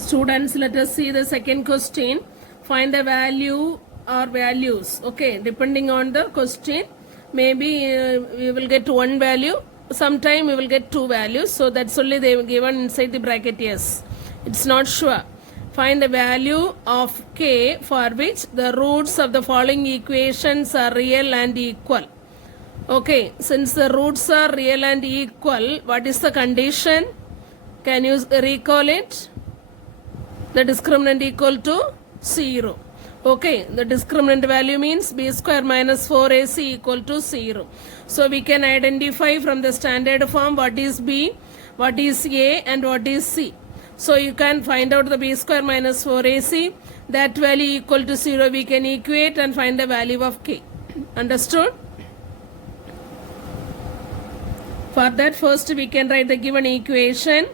Students, let us see the second question. Find the value or values. Okay, depending on the question, maybe we will get one value. Sometime we will get two values. So that's only they were given inside the bracket. Yes, it's not sure. Find the value of k for which the roots of the following equations are real and equal. Okay, since the roots are real and equal, what is the condition? Can you recall it? The discriminant equal to 0. Okay, the discriminant value means b square minus 4ac equal to 0. So we can identify from the standard form what is b, what is a and what is c. So you can find out the b square minus 4ac, that value equal to 0 we can equate and find the value of k. Understood? For that, first we can write the given equation.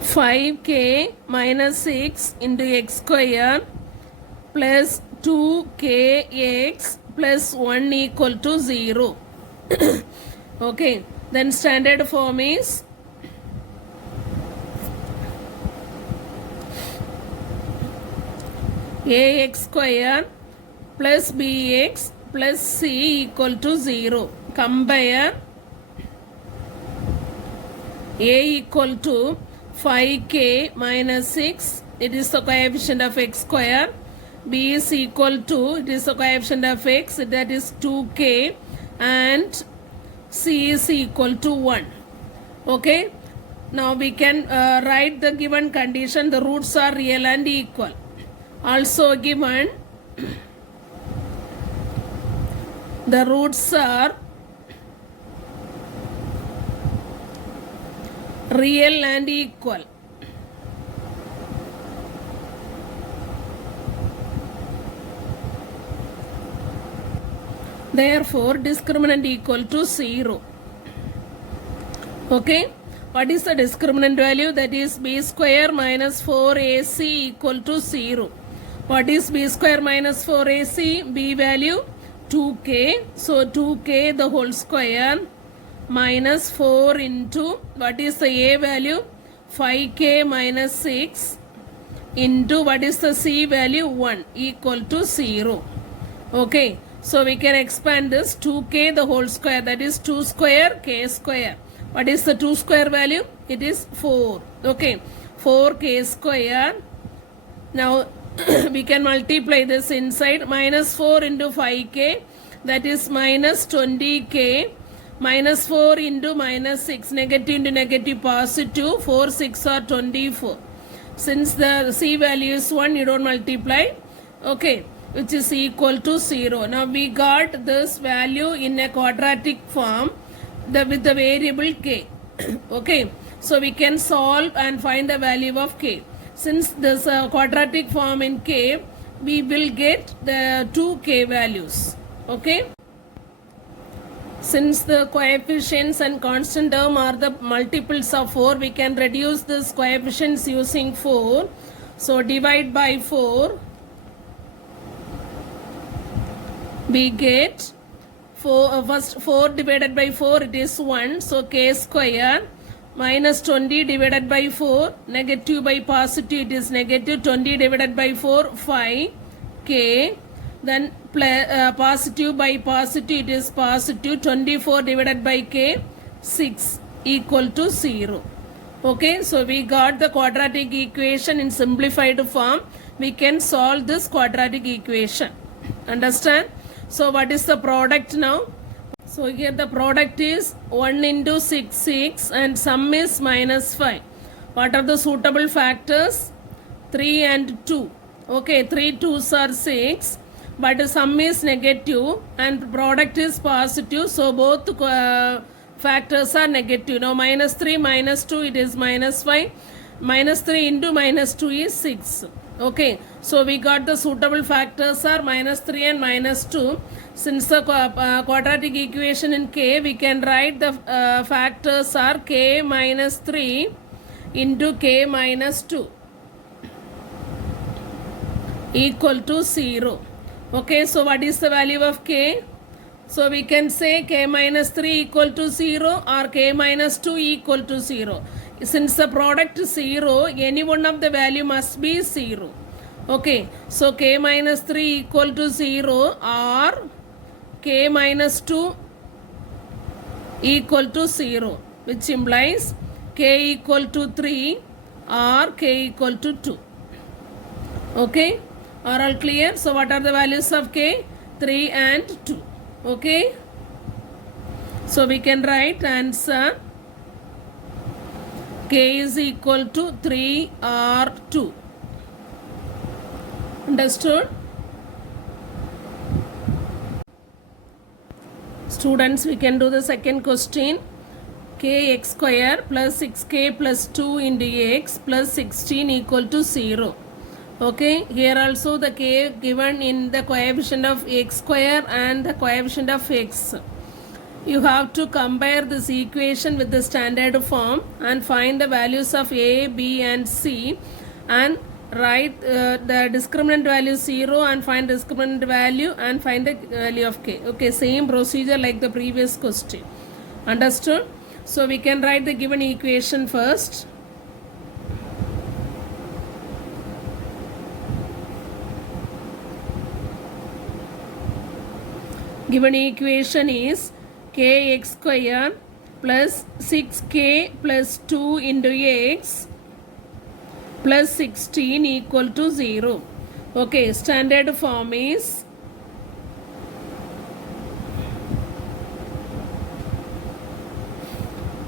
Five k minus 6 into x square plus 2kx plus 1 equal to 0. Okay, then standard form is ax square plus bx plus c equal to 0. Compare a equal to 5k minus 6, it is the coefficient of x square. B is equal to, it is the coefficient of x, that is 2k, and c is equal to 1. Okay, now we can write the given condition. The roots are real and equal. Also given the roots are real and equal. Therefore, discriminant equal to 0. Okay, what is the discriminant value? That is b square minus 4ac equal to 0. What is b square minus 4ac? B value 2k. So 2k the whole square minus 4 into, what is the a value? 5k minus 6 into, what is the c value? 1 equal to 0. Okay, so we can expand this 2k the whole square, that is 2 square k square. What is the 2 square value? It is 4. Okay, 4k square. Now we can multiply this inside. Minus 4 into 5k, that is minus 20k. Minus 4 into minus 6, negative into negative positive, 4 6 are 24. Since the c value is 1, you don't multiply. Okay, which is equal to 0. Now we got this value in a quadratic form with the variable k. Okay, so we can solve and find the value of k. Since this quadratic form in k, we will get the 2k values. Okay, since the coefficients and constant term are the multiples of 4, we can reduce this coefficients using 4. So divide by 4, we get 4, first 4 divided by 4, it is 1, so k square, minus 20 divided by 4, negative by positive, it is negative, 20 divided by 4, 5, k, then positive by positive, it is positive, 24 divided by k, 6 equal to 0. Okay, so we got the quadratic equation in simplified form. We can solve this quadratic equation. Understand? So what is the product now? So here the product is 1 into 6, 6, and sum is minus 5. What are the suitable factors? 3 and 2. Okay, 3 2s are 6, but the sum is negative and product is positive. So both factors are negative. Now minus 3 minus 2, it is minus 5. Minus 3 into minus 2 is 6. Okay, so we got the suitable factors are minus 3 and minus 2. Since the quadratic equation in k, we can write the factors are k minus 3 into k minus 2 equal to 0. Okay, so what is the value of k? So we can say k minus 3 equal to 0 or k minus 2 equal to 0. Since the product is 0, any one of the value must be 0. Okay, so k minus 3 equal to 0 or k minus 2 equal to 0, which implies k equal to 3 or k equal to 2. Okay, are all clear? So what are the values of k? 3 and 2. Okay, so we can write answer k is equal to 3 or 2. Understood? Students, we can do the second question. Kx square plus 6k plus 2 into x plus 16 equal to 0. Okay, here also the k given in the coefficient of x square and the coefficient of x. You have to compare this equation with the standard form and find the values of a, b and c and write the discriminant value 0 and find discriminant value and find the value of k. Okay, same procedure like the previous question. Understood? So we can write the given equation first. Given equation is kx square plus 6k plus 2 into x plus 16 equal to 0. Okay, standard form is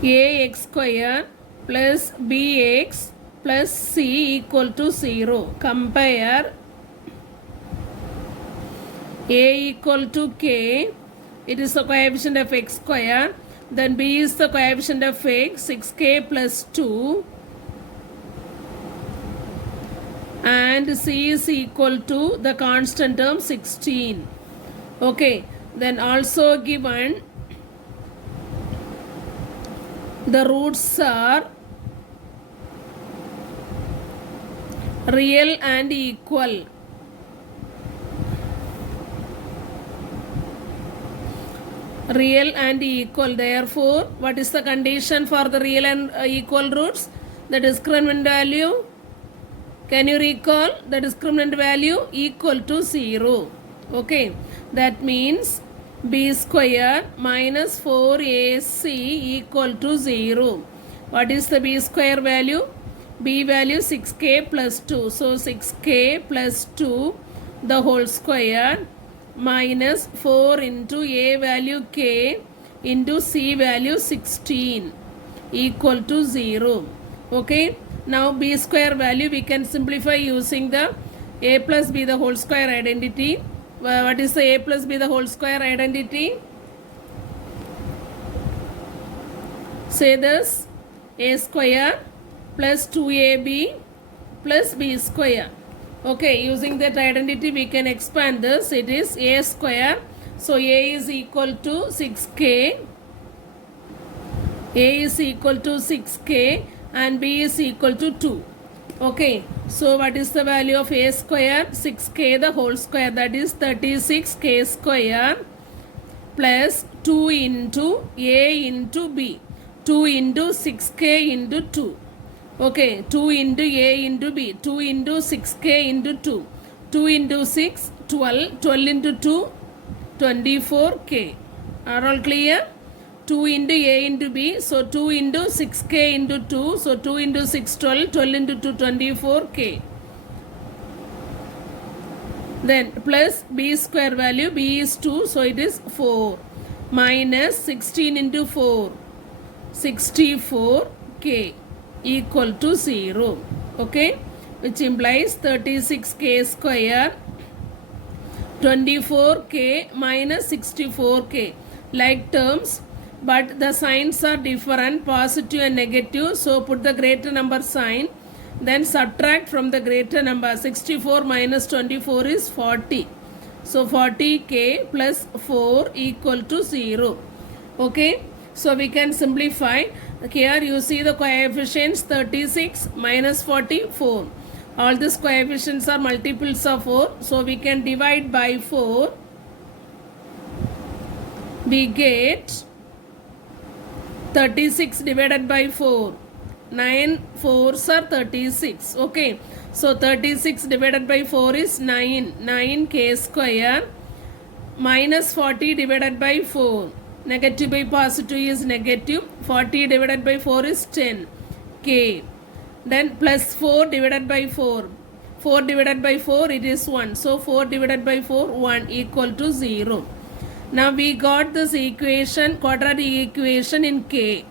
ax square plus bx plus c equal to 0. Compare a equal to k, it is the coefficient of x square, then b is the coefficient of x, 6k plus 2, and c is equal to the constant term 16. Okay, then also given the roots are real and equal. Real and equal. Therefore, what is the condition for the real and equal roots? The discriminant value, can you recall? The discriminant value equal to 0. Okay, that means b square minus 4ac equal to 0. What is the b square value? B value 6k plus 2. So 6k plus 2 the whole square minus 4 into a value k into c value 16 equal to 0. Okay, now b square value we can simplify using the a plus b the whole square identity. What is the a plus b the whole square identity? Say this: a square plus 2ab plus b square. Okay, using that identity we can expand this. It is a square. So a is equal to 6k. A is equal to 6k and b is equal to 2. Okay, so what is the value of a square? 6k the whole square, that is 36k square plus 2 into a into b. 2 into 6k into 2. Okay, 2 into a into b, 2 into 6k into 2, 2 into 6, 12, 12 into 2, 24k. Are all clear? 2 into a into b, so 2 into 6k into 2, so 2 into 6, 12, 12 into 2, 24k. Then plus b square value, b is 2, so it is 4, minus 16 into 4, 64k. Equal to 0. Okay, which implies 36k square 24k minus 64k, like terms, but the signs are different, positive and negative. So put the greater number sign, then subtract from the greater number. 64 minus 24 is 40. So 40k plus 4 equal to 0. Okay, so we can simplify. Here you see the coefficients: 36 minus 44. All these coefficients are multiples of 4. So we can divide by 4 we get 36 divided by 4. 9 4s are 36. Okay, so 36 divided by 4 is 9. 9k square minus 40 divided by 4. Negative by positive is negative. 40 divided by 4 is 10k. Then plus 4 divided by 4. 4 divided by 4 it is 1. So 4 divided by 4 1 equal to 0. Now we got this equation, quadratic equation in k.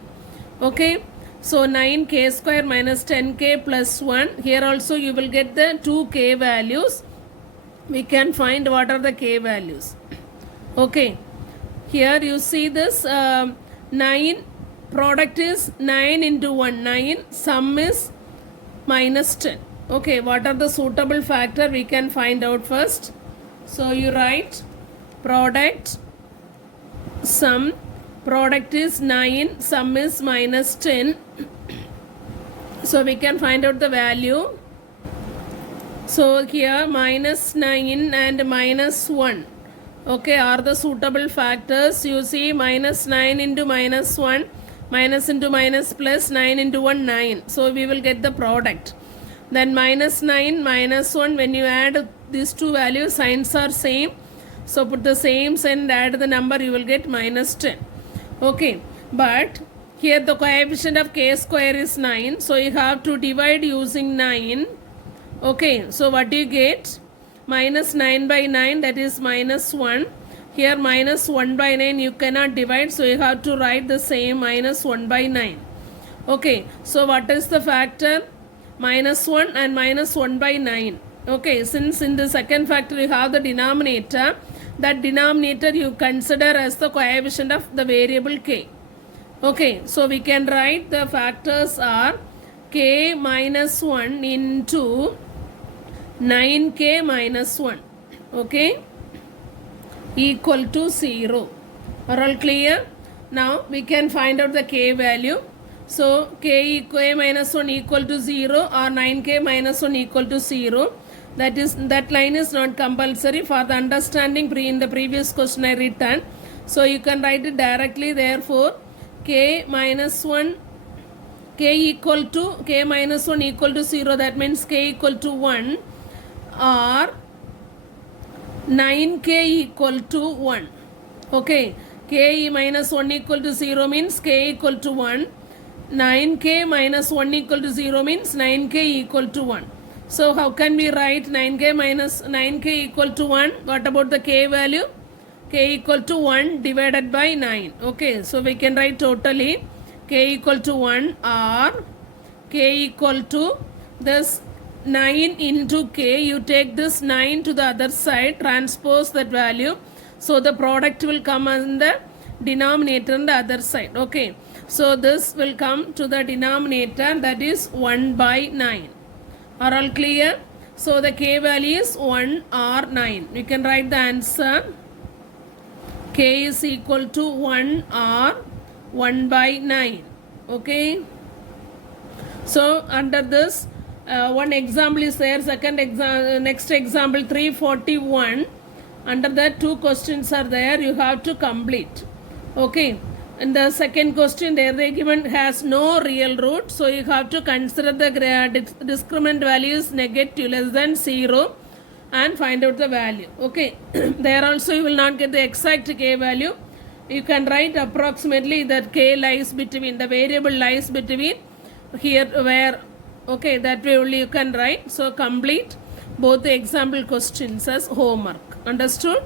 Okay, so 9k square minus 10k plus 1. Here also you will get the 2k values. We can find what are the k values. Okay, here you see this 9 product is 9 into 1, 9, sum is minus 10. Okay, what are the suitable factor we can find out first. So you write product, sum, product is 9, sum is minus 10. So we can find out the value. So here minus 9 and minus 1. Okay, are the suitable factors. You see minus 9 into minus 1, minus into minus plus 9 into 1, 9. So we will get the product. Then minus 9, minus 1, when you add these two values, signs are same. So put the same sign, add the number, you will get minus 10. Okay, but here the coefficient of k square is 9. So you have to divide using 9. Okay, so what do you get? Minus 9 by 9, that is minus 1. Here minus 1 by 9 you cannot divide, so you have to write the same minus 1 by 9. Okay, so what is the factor? Minus 1 and minus 1 by 9. Okay, since in the second factor you have the denominator, that denominator you consider as the coefficient of the variable k. Okay, so we can write the factors are k minus 1 into 9k minus 1. Okay, equal to 0. Are all clear? Now we can find out the k value. So k minus 1 equal to 0 or 9k minus 1 equal to 0. That line is not compulsory. For the understanding in the previous question I written. So you can write it directly. Therefore k minus 1, k equal to k minus 1 equal to 0. That means k equal to 1 or 9k equal to 1. Okay, k minus 1 equal to 0 means k equal to 1. 9k minus 1 equal to 0 means 9k equal to 1. So how can we write 9k equal to 1? What about the k value? K equal to 1 divided by 9. Okay, so we can write totally k equal to 1 or k equal to this 9 into k. You take this 9 to the other side, transpose that value. So the product will come on the denominator on the other side. Okay, so this will come to the denominator, that is 1 by 9. Are all clear? So the k value is 1 or 9. You can write the answer. K is equal to 1 or 1 by 9. Okay, so under this one example is there. Next example 341. Under that 2 questions are there. You have to complete. Okay, in the second question there they given has no real root, so you have to consider the discriminant value is negative less than 0 and find out the value. Okay, there also you will not get the exact k value. You can write approximately that k lies between, the variable lies between here where. Okay, that way only you can write. So complete both the example questions as homework. Understood?